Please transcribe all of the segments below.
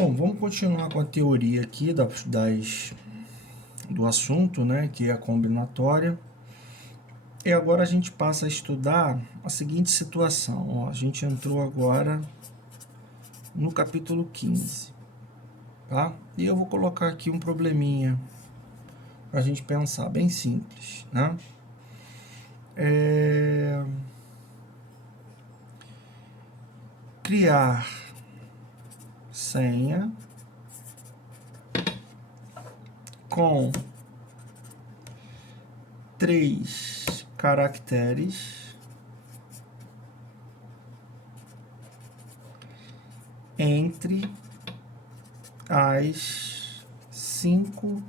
Bom, vamos continuar com a teoria aqui do assunto, né, que é a combinatória. E agora a gente passa a estudar a seguinte situação. Ó, a gente entrou agora no capítulo 15, tá? E eu vou colocar aqui um probleminha para a gente pensar, bem simples, né? Criar senha com 3 caracteres entre as 5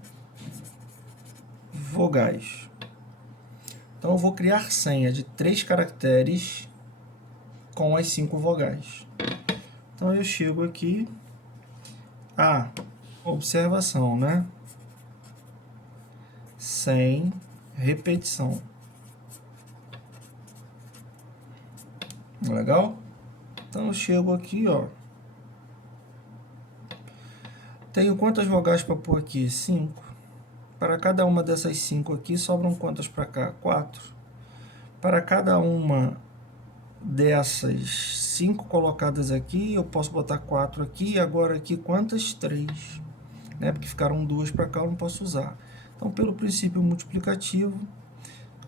vogais. Então eu vou criar senha de 3 caracteres com as 5 vogais. Então eu chego aqui a observação, né? Sem repetição. Legal? Então eu chego aqui, ó. Tenho quantas vogais para pôr aqui? 5. Para cada uma dessas 5 aqui, sobram quantas para cá? 4. Para cada uma dessas 5 colocadas aqui, eu posso botar 4 aqui, e agora aqui quantas? 3. Né? Porque ficaram 2 para cá, eu não posso usar. Então, pelo princípio multiplicativo,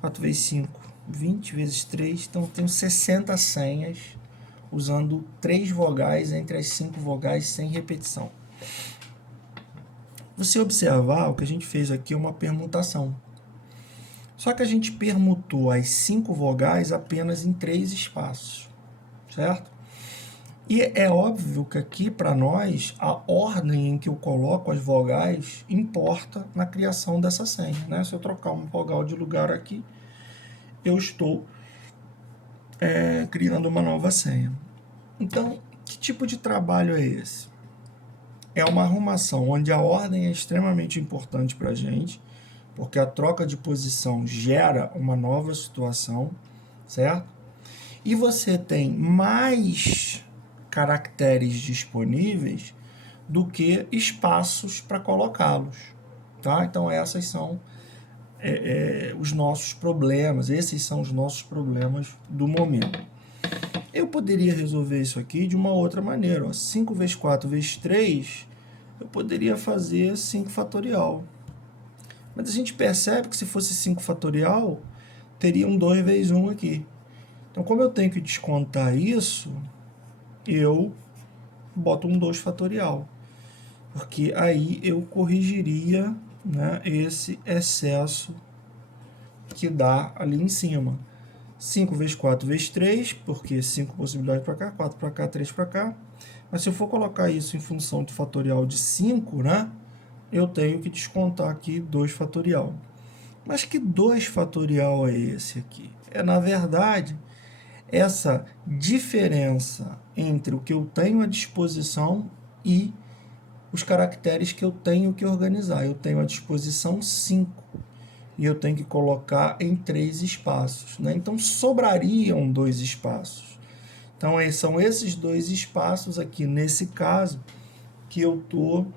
4 vezes 5, 20 vezes 3, então eu tenho 60 senhas, usando 3 vogais entre as 5 vogais sem repetição. Você observar, o que a gente fez aqui é uma permutação. Só que a gente permutou as 5 vogais apenas em 3 espaços, certo? E é óbvio que aqui, para nós, a ordem em que eu coloco as vogais importa na criação dessa senha, né? Se eu trocar uma vogal de lugar aqui, eu estou criando uma nova senha. Então, que tipo de trabalho é esse? É uma arrumação onde a ordem é extremamente importante para a gente, porque a troca de posição gera uma nova situação, certo? E você tem mais caracteres disponíveis do que espaços para colocá-los, tá? Então, esses são os nossos problemas, esses são os nossos problemas do momento. Eu poderia resolver isso aqui de uma outra maneira. Ó. 5 vezes 4 vezes 3, eu poderia fazer 5 fatorial. Mas a gente percebe que se fosse 5 fatorial, teria um 2 vezes 1 aqui. Então, como eu tenho que descontar isso, eu boto um 2 fatorial. Porque aí eu corrigiria, né, esse excesso que dá ali em cima. 5 vezes 4 vezes 3, porque 5 possibilidades para cá, 4 para cá, 3 para cá. Mas se eu for colocar isso em função do fatorial de 5, né, eu tenho que descontar aqui 2 fatorial. Mas que 2 fatorial é esse aqui? É, na verdade, essa diferença entre o que eu tenho à disposição e os caracteres que eu tenho que organizar. Eu tenho à disposição 5. E eu tenho que colocar em 3 espaços, né? Então, sobrariam 2 espaços. Então, são esses 2 espaços aqui, nesse caso, que eu estou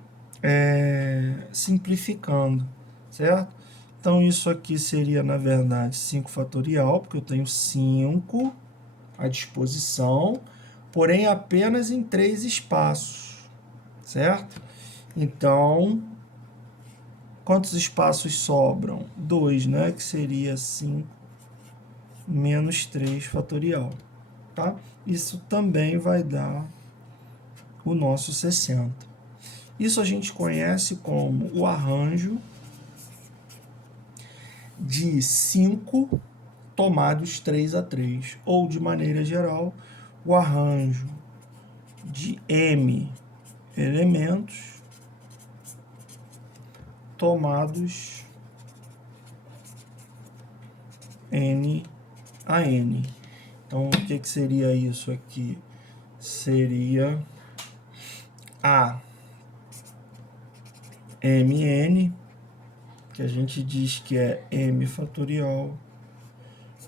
simplificando, certo? Então, isso aqui seria, na verdade, 5 fatorial, porque eu tenho 5 à disposição, porém apenas em 3 espaços, certo? Então, quantos espaços sobram? 2, né? Que seria 5 menos 3 fatorial, tá? Isso também vai dar o nosso 60. Isso a gente conhece como o arranjo de 5 tomados 3 a 3, ou, de maneira geral, o arranjo de M elementos tomados N a N. Então, o que seria isso aqui? Seria a Mn, que a gente diz que é M fatorial,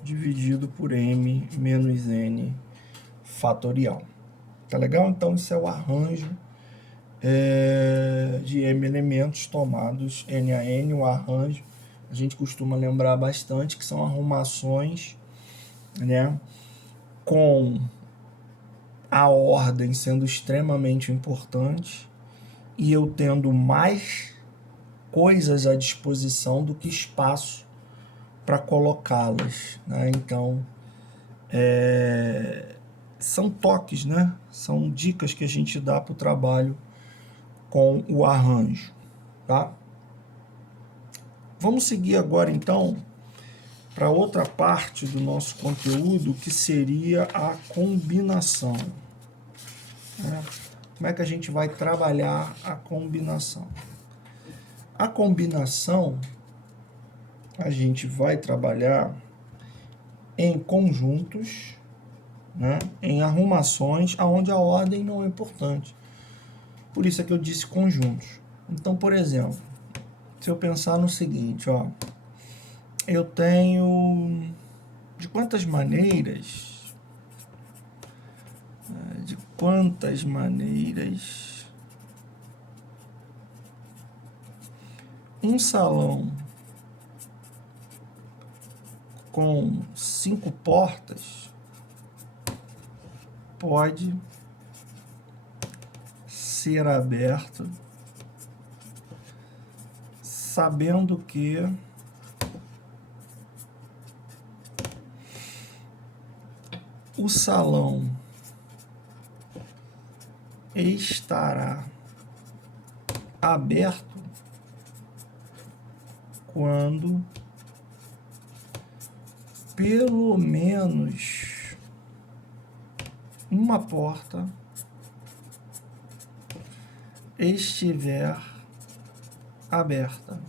dividido por M menos N fatorial. Tá legal? Então, isso é o arranjo de M elementos tomados N a N, o arranjo. A gente costuma lembrar bastante que são arrumações, né, com a ordem sendo extremamente importante e eu tendo mais coisas à disposição do que espaço para colocá-las, né? Então, são toques, né? São dicas que a gente dá para o trabalho com o arranjo, tá? Vamos seguir agora, então, para outra parte do nosso conteúdo, que seria a combinação, né? Como é que a gente vai trabalhar a combinação? A combinação, a gente vai trabalhar em conjuntos, né? Em arrumações, onde a ordem não é importante. Por isso é que eu disse conjuntos. Então, por exemplo, se eu pensar no seguinte, ó, eu tenho de quantas maneiras um salão com 5 portas pode ser aberto sabendo que o salão estará aberto quando pelo menos uma porta estiver aberta.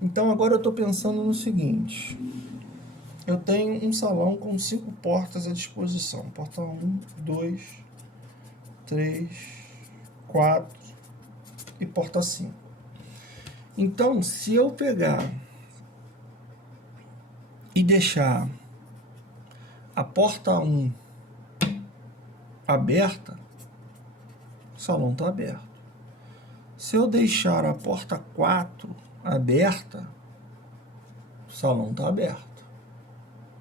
Então agora eu estou pensando no seguinte: eu tenho um salão com 5 portas à disposição. Porta 1, 2, 3, 4 e porta 5. Então, se eu pegar e deixar a porta 1 aberta, o salão está aberto. Se eu deixar a porta 4 aberta, o salão está aberto.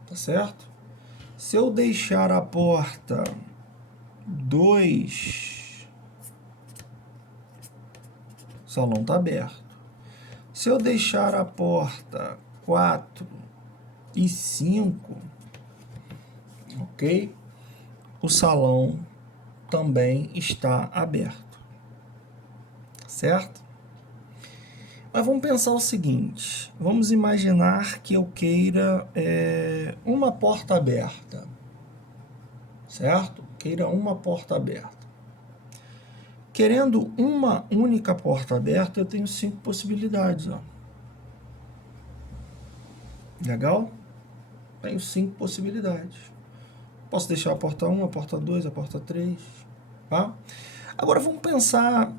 Tá certo? Se eu deixar a porta 2, o salão está aberto. Se eu deixar a porta 4 e 5, ok? O salão também está aberto, certo? Mas vamos pensar o seguinte, vamos imaginar que eu queira uma porta aberta, certo? Queira uma porta aberta. Querendo uma única porta aberta, eu tenho 5 possibilidades, ó. Legal? Tenho 5 possibilidades. Posso deixar a porta 1, a porta 2, a porta 3, tá? Agora vamos pensar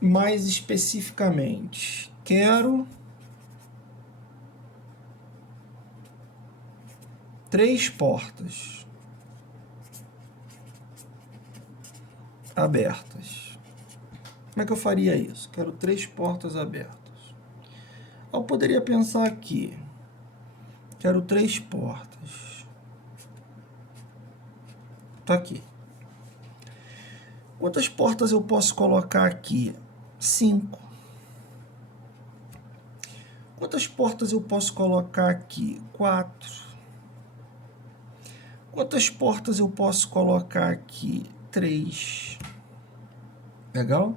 mais especificamente. Quero 3 portas abertas. Como é que eu faria isso? Quero 3 portas abertas. Eu poderia pensar aqui. Quero 3 portas. Tá aqui. Quantas portas eu posso colocar aqui? 5. Quantas portas eu posso colocar aqui? 4. Quantas portas eu posso colocar aqui? 3. Legal?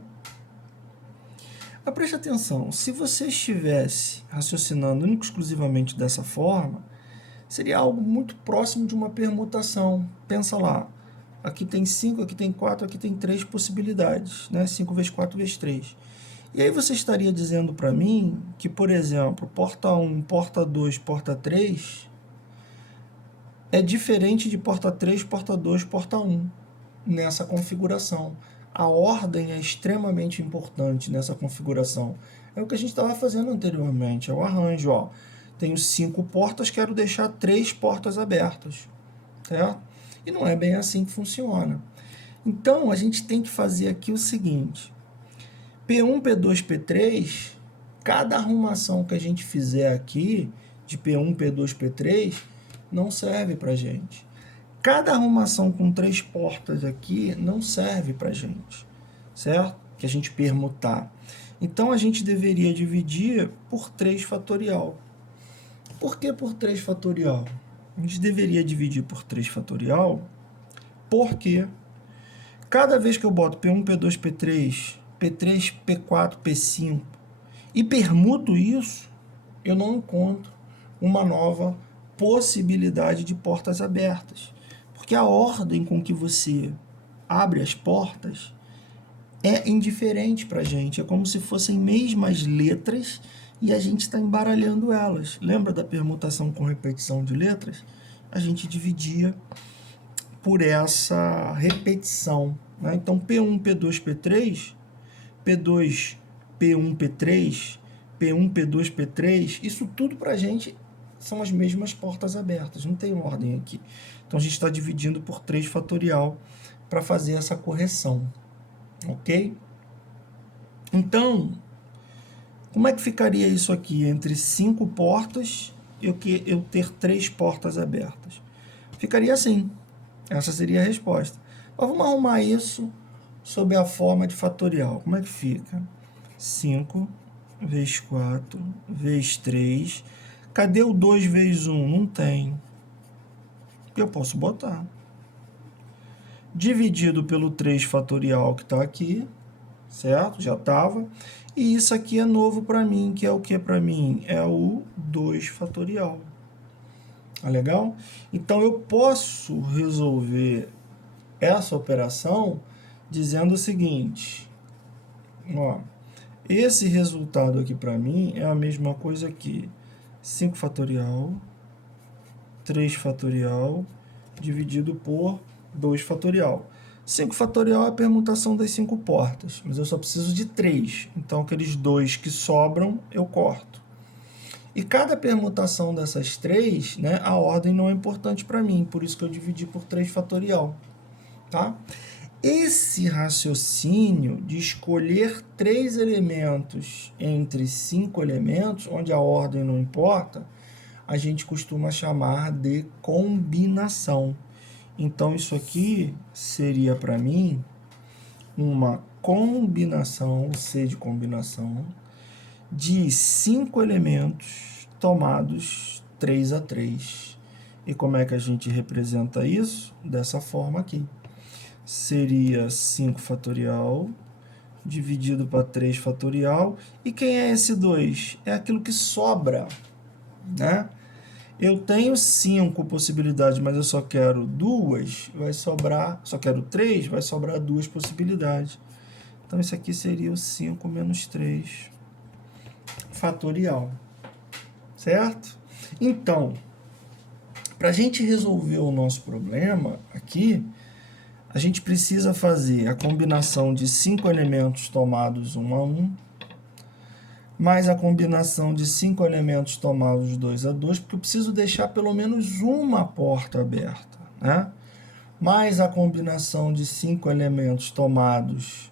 Mas preste atenção, se você estivesse raciocinando único e exclusivamente dessa forma, seria algo muito próximo de uma permutação. Pensa lá, aqui tem 5, aqui tem 4, aqui tem 3 possibilidades, né? 5 vezes 4 vezes 3. E aí você estaria dizendo para mim que, por exemplo, porta 1, porta 2, porta 3 é diferente de porta 3, porta 2, porta 1 nessa configuração. A ordem é extremamente importante nessa configuração. É o que a gente estava fazendo anteriormente, é o arranjo. Ó. Tenho 5 portas, quero deixar 3 portas abertas, certo? E não é bem assim que funciona. Então, a gente tem que fazer aqui o seguinte. P1, P2, P3, cada arrumação que a gente fizer aqui, de P1, P2, P3, não serve para a gente. Cada arrumação com 3 portas aqui não serve para a gente, certo? Que a gente permutar. Então, a gente deveria dividir por 3 fatorial. Por que por 3 fatorial? A gente deveria dividir por 3 fatorial porque cada vez que eu boto P1, P2, P3, P3, P4, P5 e permuto isso, eu não encontro uma nova possibilidade de portas abertas. Porque a ordem com que você abre as portas é indiferente para a gente. É como se fossem mesmas letras e a gente está embaralhando elas. Lembra da permutação com repetição de letras? A gente dividia por essa repetição, né? Então, P1, P2, P3, P2, P1, P3, P1, P2, P3, isso tudo para a gente são as mesmas portas abertas, não tem ordem aqui. Então, a gente está dividindo por 3 fatorial para fazer essa correção, ok? Então, como é que ficaria isso aqui entre 5 portas e eu ter 3 portas abertas? Ficaria assim. Essa seria a resposta. Mas vamos arrumar isso sob a forma de fatorial. Como é que fica? 5 vezes 4 vezes 3. Cadê o 2 vezes 1? Não tem. Eu posso botar. Dividido pelo 3 fatorial que está aqui, certo? Já estava. E isso aqui é novo para mim, que é o que para mim? É o 2 fatorial. Tá legal? Então, eu posso resolver essa operação dizendo o seguinte, ó, esse resultado aqui para mim é a mesma coisa aqui, 5 fatorial, 3 fatorial, dividido por 2 fatorial. 5 fatorial é a permutação das 5 portas, mas eu só preciso de 3, então aqueles 2 que sobram eu corto. E cada permutação dessas 3, né, a ordem não é importante para mim, por isso que eu dividi por 3 fatorial. Tá? Esse raciocínio de escolher 3 elementos entre 5 elementos, onde a ordem não importa, a gente costuma chamar de combinação. Então, isso aqui seria para mim uma combinação, C de combinação, de 5 elementos tomados 3 a 3. E como é que a gente representa isso? Dessa forma aqui. Seria 5 fatorial dividido para 3 fatorial. E quem é esse 2? É aquilo que sobra, né? Eu tenho 5 possibilidades, mas eu só quero 2, vai sobrar, só quero 3, vai sobrar 2 possibilidades. Então, isso aqui seria o 5 menos 3 fatorial, certo? Então, para a gente resolver o nosso problema aqui, a gente precisa fazer a combinação de 5 elementos tomados 1 a 1, mais a combinação de 5 elementos tomados 2 a 2, porque eu preciso deixar pelo menos uma porta aberta, né? Mais a combinação de 5 elementos tomados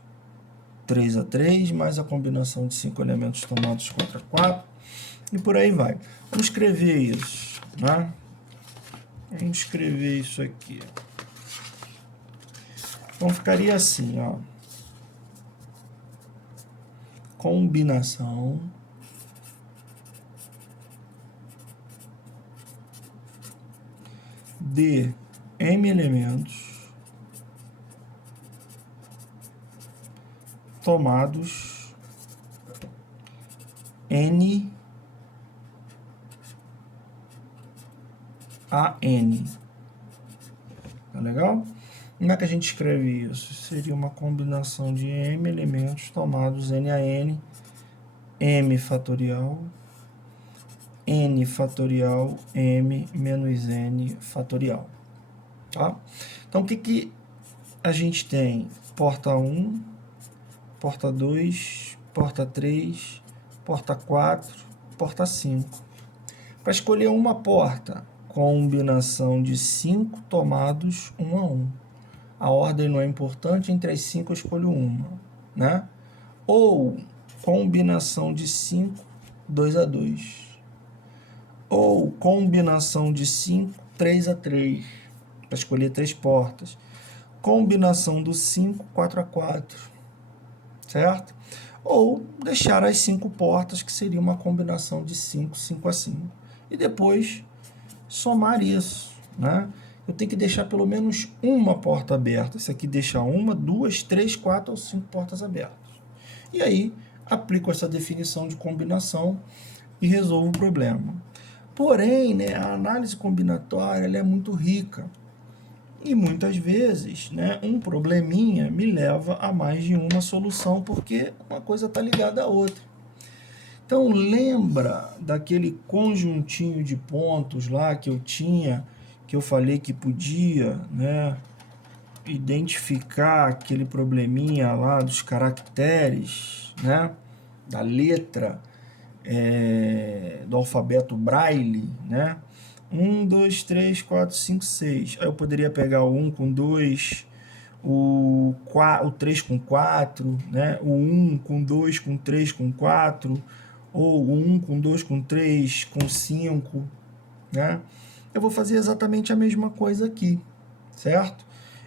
3 a 3, mais a combinação de 5 elementos tomados 4 a 4, e por aí vai. Vamos escrever isso, né? Vamos escrever isso aqui. Então, ficaria assim, ó. Combinação de M elementos tomados N a N. Tá legal? Como é que a gente escreve isso? Seria uma combinação de M elementos tomados N a N, M fatorial, N fatorial, M menos N fatorial. Tá? Então, o que a gente tem? Porta 1, porta 2, porta 3, porta 4, porta 5. Para escolher uma porta, combinação de 5 tomados 1 a 1. a ordem não é importante, entre as 5 eu escolho uma, né? Ou combinação de 5, 2-2. Ou combinação de 5, 3-3, para escolher 3 portas. Combinação do 5, 4-4, certo? Ou deixar as 5 portas, que seria uma combinação de 5, 5-5. E depois somar isso, né? Eu tenho que deixar pelo menos uma porta aberta. Isso aqui deixa 1, 2, 3, 4 ou 5 portas abertas. E aí, aplico essa definição de combinação e resolvo o problema. Porém, né, a análise combinatória ela é muito rica. E muitas vezes, né, um probleminha me leva a mais de uma solução, porque uma coisa está ligada à outra. Então, lembra daquele conjuntinho de pontos lá que eu tinha, que eu falei que podia, né, identificar aquele probleminha lá dos caracteres, né, da letra do alfabeto Braille, né? 1, 2, 3, 4, 5, 6. Aí eu poderia pegar o 1 com 2, o 3 com 4, né? O 1 com 2, com 3, com 4, ou o 1 com 2, com 3, com 5, né? Eu vou fazer exatamente a mesma coisa aqui, certo?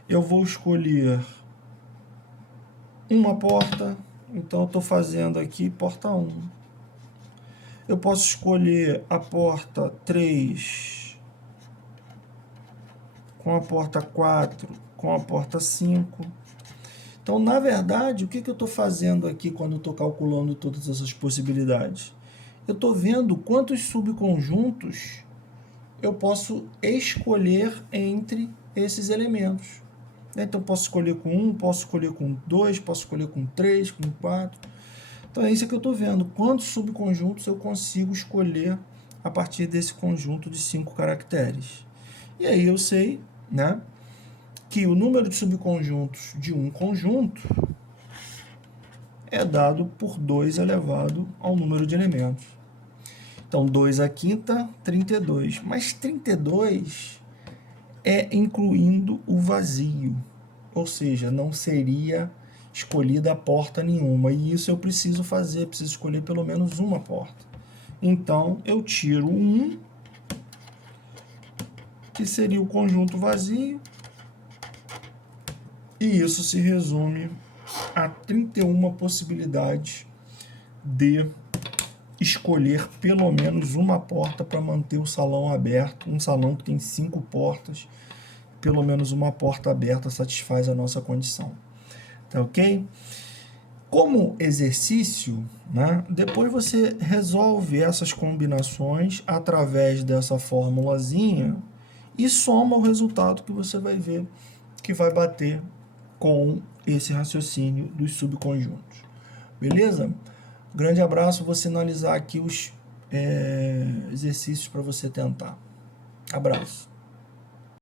Eu vou escolher uma porta, então eu estou fazendo aqui porta 1. Eu posso escolher a porta 3 com a porta 4, com a porta 5. Então, na verdade, o que eu estou fazendo aqui quando eu estou calculando todas essas possibilidades? Eu estou vendo quantos subconjuntos eu posso escolher entre esses elementos. Então, eu posso escolher com 1, posso escolher com 2, posso escolher com 3, com 4... Então, é isso que eu estou vendo. Quantos subconjuntos eu consigo escolher a partir desse conjunto de 5 caracteres. E aí eu sei, né, que o número de subconjuntos de um conjunto é dado por 2 elevado ao número de elementos. Então, 2 à quinta, 32. Mas 32 é incluindo o vazio. Ou seja, não seria escolhida porta nenhuma, e isso eu preciso fazer, preciso escolher pelo menos uma porta. Então, eu tiro 1, que seria o conjunto vazio, e isso se resume a 31 possibilidades de escolher pelo menos uma porta para manter o salão aberto, um salão que tem 5 portas, pelo menos uma porta aberta satisfaz a nossa condição. Tá ok? Como exercício, né, depois você resolve essas combinações através dessa formulazinha e soma o resultado que você vai ver que vai bater com esse raciocínio dos subconjuntos. Beleza? Grande abraço, vou sinalizar aqui os exercícios para você tentar. Abraço.